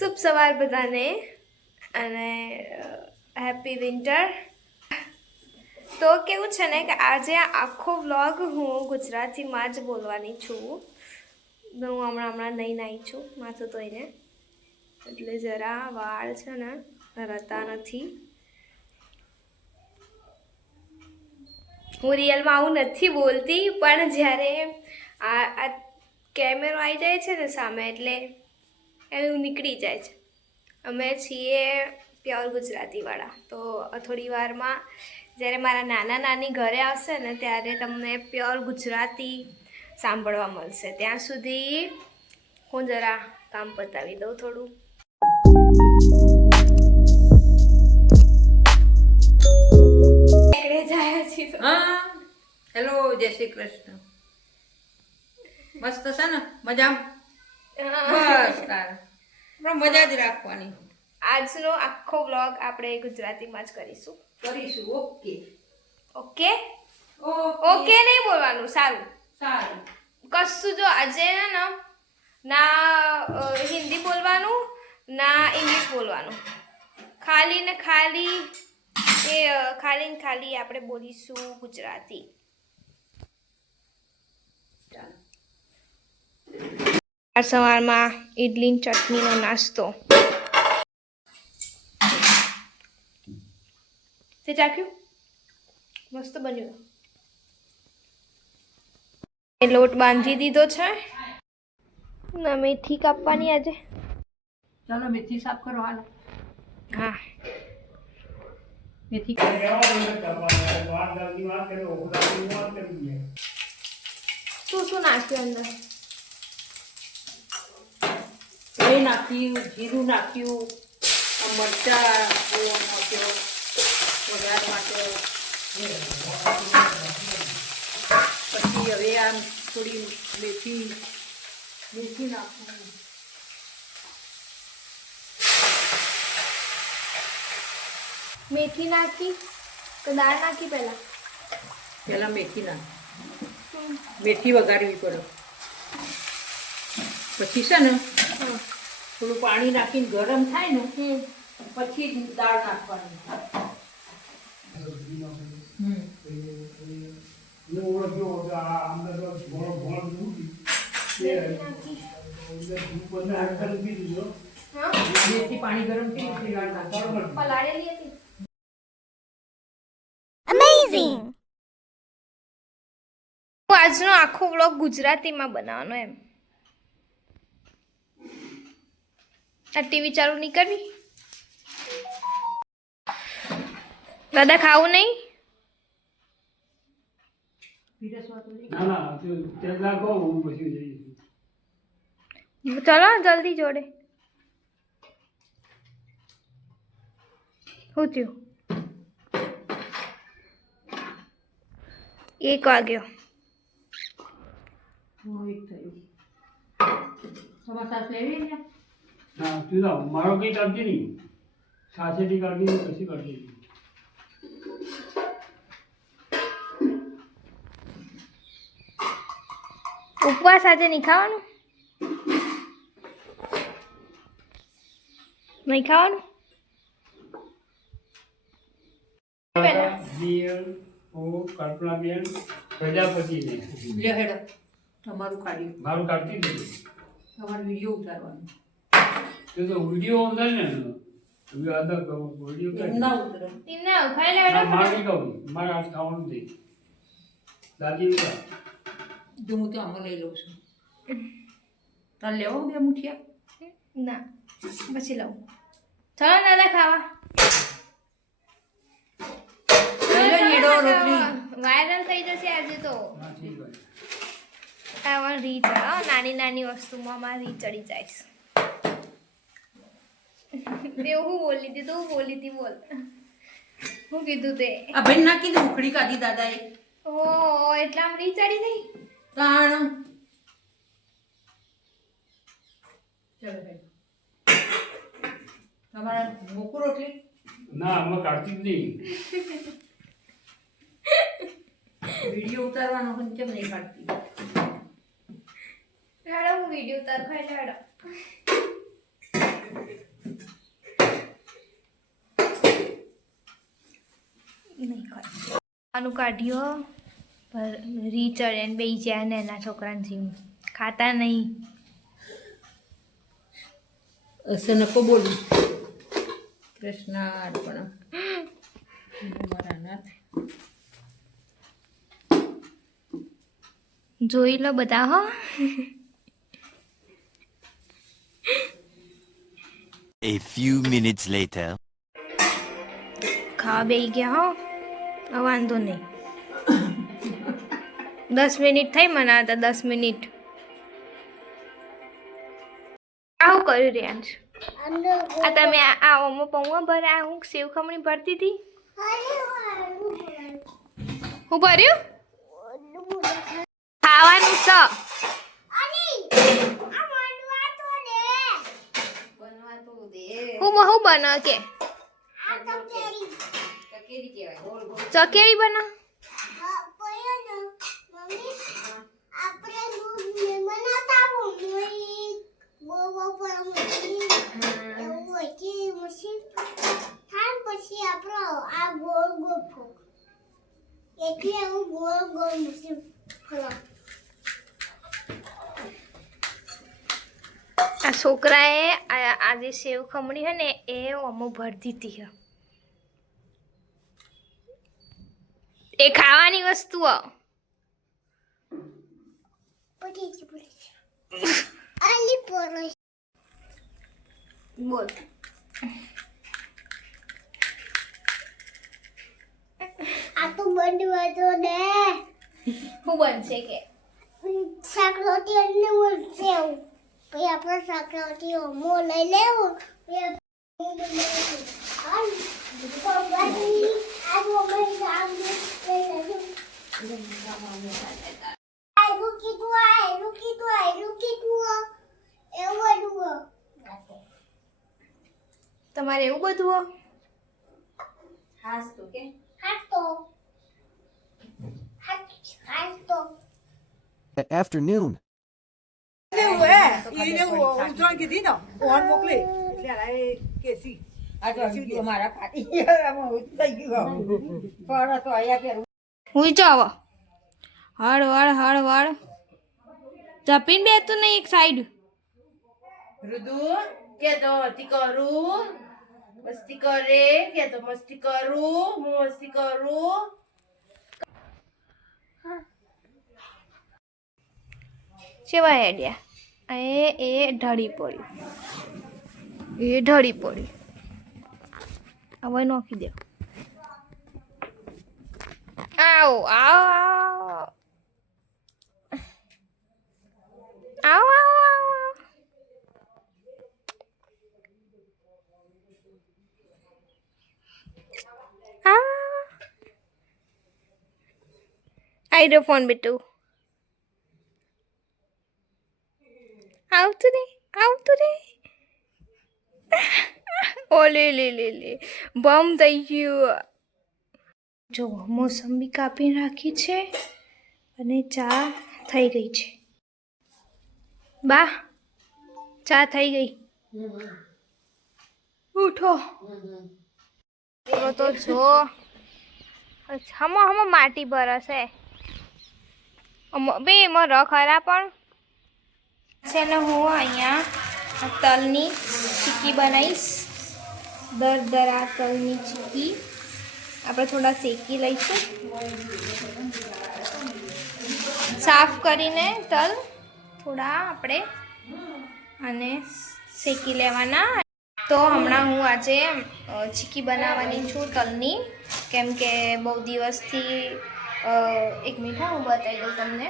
શુભ સવાર બધાને અને હેપી વિન્ટર તો કેવું છે ને કે આજે આખો વ્લોગ હું ગુજરાતીમાં જ બોલવાની છું. હું હમણાં હમણાં નહીં નાહી છું, માથું ધોઈને. એટલે જરા વાળ છે ને રહેતા નથી. હું રિયલમાં આવું નથી બોલતી, પણ જ્યારે આ કેમેરો આવી જાય છે ને સામે એટલે એવું નીકળી જાય છે. અમે છીએ પ્યોર ગુજરાતીવાળા. તો થોડી વારમાં જ્યારે મારા નાના નાની ઘરે આવશે ને ત્યારે તમને પ્યોર ગુજરાતી સાંભળવા મળશે. ત્યાં સુધી હું જરા કામ પતાવી દઉં થોડું. નીકળે જાય છે તો. હા હેલો જય શ્રી કૃષ્ણ. મસ્ત છે ને? મજા બસ તાર. આપણે મજા જ રાખવાની. આજનો આખો વ્લોગ આપણે ગુજરાતીમાં જ કરીશું. કરીશું ઓકે. ઓકે? ઓકે. નહીં બોલવાનું સારું. સારું. કશું જો આજે ને ના હિન્દી બોલવાનું ના ઇંગ્લિશ બોલવાનું. ખાલી ને ખાલી એ ખાલી ને ખાલી આપણે બોલીશું ગુજરાતી ચાલો આ સવારમાં ઇડલી ચટણીનો નાસ્તો. તે ચાખ્યું? મસ્ત બન્યું. એ લોટ બાંધી દીધો છે. ના મેથી કાપવાની આજે. ચાલો મેથી સાફ કરો હાલ. હા. મેથી શું શું નાખ્યું અંદર? એ નાખ્યું જીરું નાખ્યું મરચાં મરચા નાખ્યો વઘાર માટે. પછી હવે આમ થોડી મેથી મેથી નાખું મેથી નાખી તો દાળ નાખી પહેલા? પહેલા મેથી નાખ. મેથી વઘારવી પડે. પછી છે ને થોડું પાણી નાખીને ગરમ થાય ને પછી જ દાળ નાખવાની. હમ. હા? મેથી પાણી ગરમ થઈ દાળ નાખવાની પલાળેલી હું આજનો આખો વ્લોગ ગુજરાતીમાં બનાવવાનો એમ. આ ટીવી ચાલુ નહીં કરવી? દાદા ખાવું નહીં? ચલો જલ્દી જોડે. શું થયું? એક વાગ્યો. એક થયું. લેવી ના તું ના મારો કંઈ કરતી નહીં. સાથેથી કરતી નહીં પછી કરતી નહીં ઉપવાસ આજે નહીં ખાવાનું? નહીં ખાવાનું? બેન ઓ કલ્પનાબેન પ્રજાપતિને લે હેડો. તમારું કાઢ્યું મારું કાઢતી તમારો વીડિયો ઉતારવાનો. વીડિયો એમ કરે ના ઉતરે તીમને ખાઈ લે ના મારે મારે આજ ખાવાનું નહીં દાદી ઉતાર જો હું તો આમાં લઈ લઉં છું તાર લેવો બે મુઠિયા ના પછી લઉં ચલો દાદા ખાવા વાયરલ થઈ જશે આજે તો નાની નાની વસ્તુમાં માં રી ચડી જાય તે હું બોલી હતી તો બોલી હતી બોલ. હું કીધું તે. આ ભાઈ ના કીધું ઉખડી કાઢી દાદાએ. ઓ એટલે આમ રી ચડી થઈ તાણ. ચલો ભાઈ. તમારે મોકું રોટલી? ના અમે કાઢતી જ નહીં. વીડિયો ઉતારવાનો પણ કેમ નહીં કાઢતી? હેડો હું વીડિયો ઉતારવા હેડો આનું કાઢ્યો રીચડ એને બે જ્યાં ને એના છોકરાને જીવ. ખાતા નહીં. અસે નકો બોલું? કૃષ્ણ અર્પણ મારા નાથ. જોઈ લો બધા હો. A few minutes later. ખાવા બેસી ગયા હો. વાંધો નહીં. દસ મિનિટ થઈ મને આ દસ મિનિટ. આવું કર્યું રહ્યા છે આ તમે આ ઓમો પૌવા ભરે આ હું સેવ ખમણી ભરતી હતી? હું ભર્યું? ખાવાનું સ. હું હું બના કે ચકેરી બના પછી આપણો આ ગોળ ગોળ ફોક. હું ગોળ ગોળ મશીન આ છોકરાએ આ આ જે સેવ ખમણી છે ને એ અમો ભરી દીધી છે. એ ખાવાની વસ્તુઓ બોલ આ તો બનવા તો ને. હું બનશે કે? શાક રોટી અને મળશે પછી આપણે શાક રોટી લઈ લેવું. કીધું એવું બધું તમારે એવું બધું હો? હાસ તો હાસ હાસ તો afternoon. એવું હે એને ઉતરણ કીધી ને ઓન મોકલી. એટલે આ કેસી હું જાવ હળ વળ હળ વળ. જપીને બે તું નહીં એક સાઈડ રુદુ કે તો મસ્તી કરું. મસ્તી કરે કે તો મસ્તી કરું. હું મસ્તી કરું. કેવા હેડ્યા. એ એ ઢળી પડ્યું એ ઢળી પડ્યું I will no video. Ow! Ow! Ow! Ow! Ow! Ow! Ah! I do phone bit too. લે લે લે લે બમ થઈ ગયું. જો મોસંબી કાપી રાખી છે અને ચા થઈ ગઈ છે. બા ચા થઈ ગઈ. ઉઠો. તો જો. હમો હમો માટી બરસે અમો બે એમાં ર ખરા પણ. છે ને હું અહીંયા તલની ચીક્કી બનાવીશ. દરદરા તલની ચીકી. આપણે થોડા શેકી લઈશું. સાફ કરીને તલ થોડા આપણે અને શેકી લેવાના. તો હમણાં હું આજે ચીકી બનાવવાની છું તલની. કેમ કે બહુ દિવસથી એક મિનિટ હું બતાવી દઉં તમને.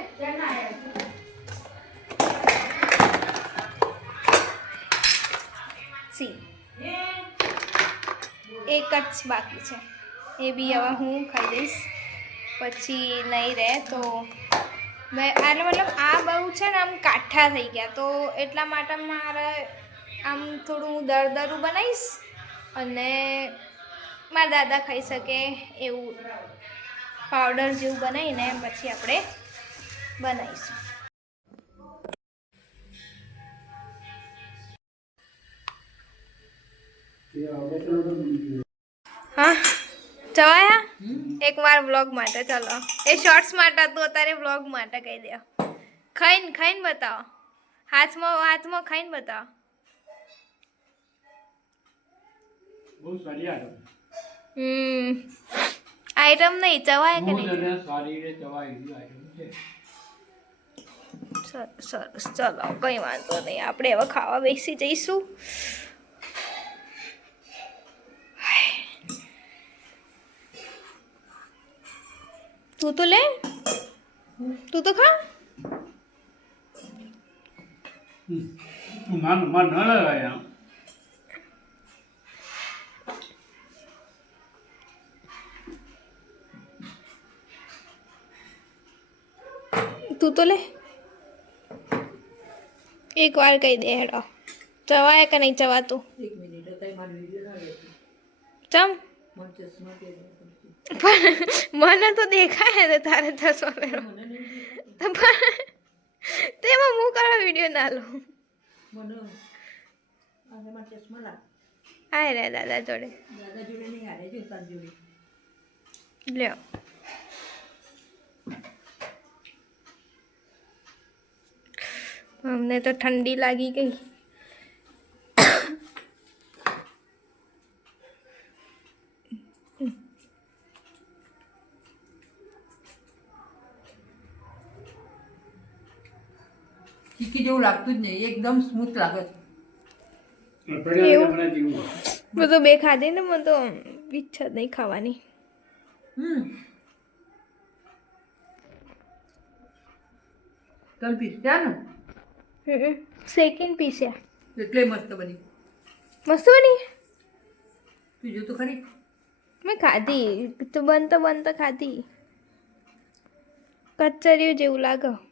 સી. એક જ બાકી છે. એ બી હવે હું ખાઈ દઈશ પછી નહીં રહે તો મેં એટલે મતલબ આ બહુ છે ને આમ કાઠા થઈ ગયા. તો એટલા માટે મારે આમ થોડું દરદરું બનાવીશ અને મારા દાદા ખાઈ શકે એવું પાવડર જેવું બનાવીને પછી આપણે બનાવીશું. હા. ચવાયા એક વાર વ્લોગ માટે ચલો. એ શોર્ટ્સ માટે હતું અત્યારે વ્લોગ માટે કહી દે. ખાઈને ખાઈને બતાવો. હાથમાં હાથમાં ખાઈને બતાવો. હમ. આઈટમ નહીં ચવાય કે નહીં? સરસ ચલો કંઈ વાંધો નહીં. આપણે હવે ખાવા બેસી જઈશું. તું તો લે તું તો ખા મન મન ન લગાય આમ તું તો લે એક વાર કહી દે હેડો ચવાય કે નહીં ચવાતું એક મિનિટ અત્યારે મારો વીડિયો ના લેતી ચમ મને ચશ્મા પહેરવા પડશે. પણ મને તો દેખાય ને તારે ચશ્મા પહેરો પણ તેમાં હું કરો વીડિયો ના લઉં? લાગ. આય રે દાદા જોડે. લ્યો. અમને તો ઠંડી લાગી ગઈ. જેવું લાગતું જ નહીં એકદમ સ્મૂથ લાગે છે. એવું? બે ખાધી ને મને તો ઈચ્છા જ નહીં ખાવાની. હમ. તલ પીસ્યા ને? સેકન્ડ પીસ્યા. એટલે મસ્ત બની. મસ્ત બની? તું જો તો ખરી મેં ખાધી. તો બનતો બનતો ખાધી. કચરિયું જેવું લાગે.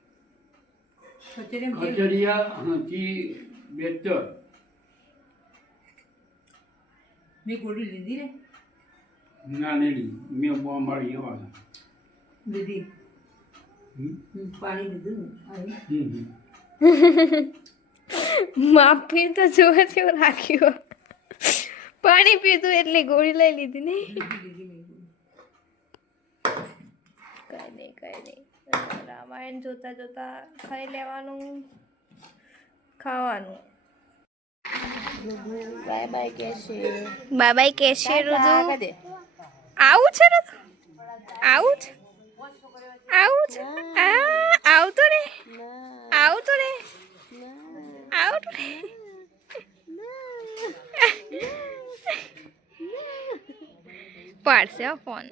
કચરિયા બેતર મેં ગોળી લીધી ને ના નહીં મેં બહુ મારી એવા પાણી લીધું માપી તો જોવા જેવું રાખ્યું. પાણી પીધું એટલે ગોળી લઈ લીધી નહીં. કઈ નહીં કઈ નહીં. રામાયણ જોતા જોતા ખાઈ લેવાનું ખાવાનું. બાય બાય કે છે બાય બાય કે છે રુદુ આવું છે રુદુ? આવું છે આવું છે આવતો રે. આવતો રે. આવતો રે. પાડશે ફોન.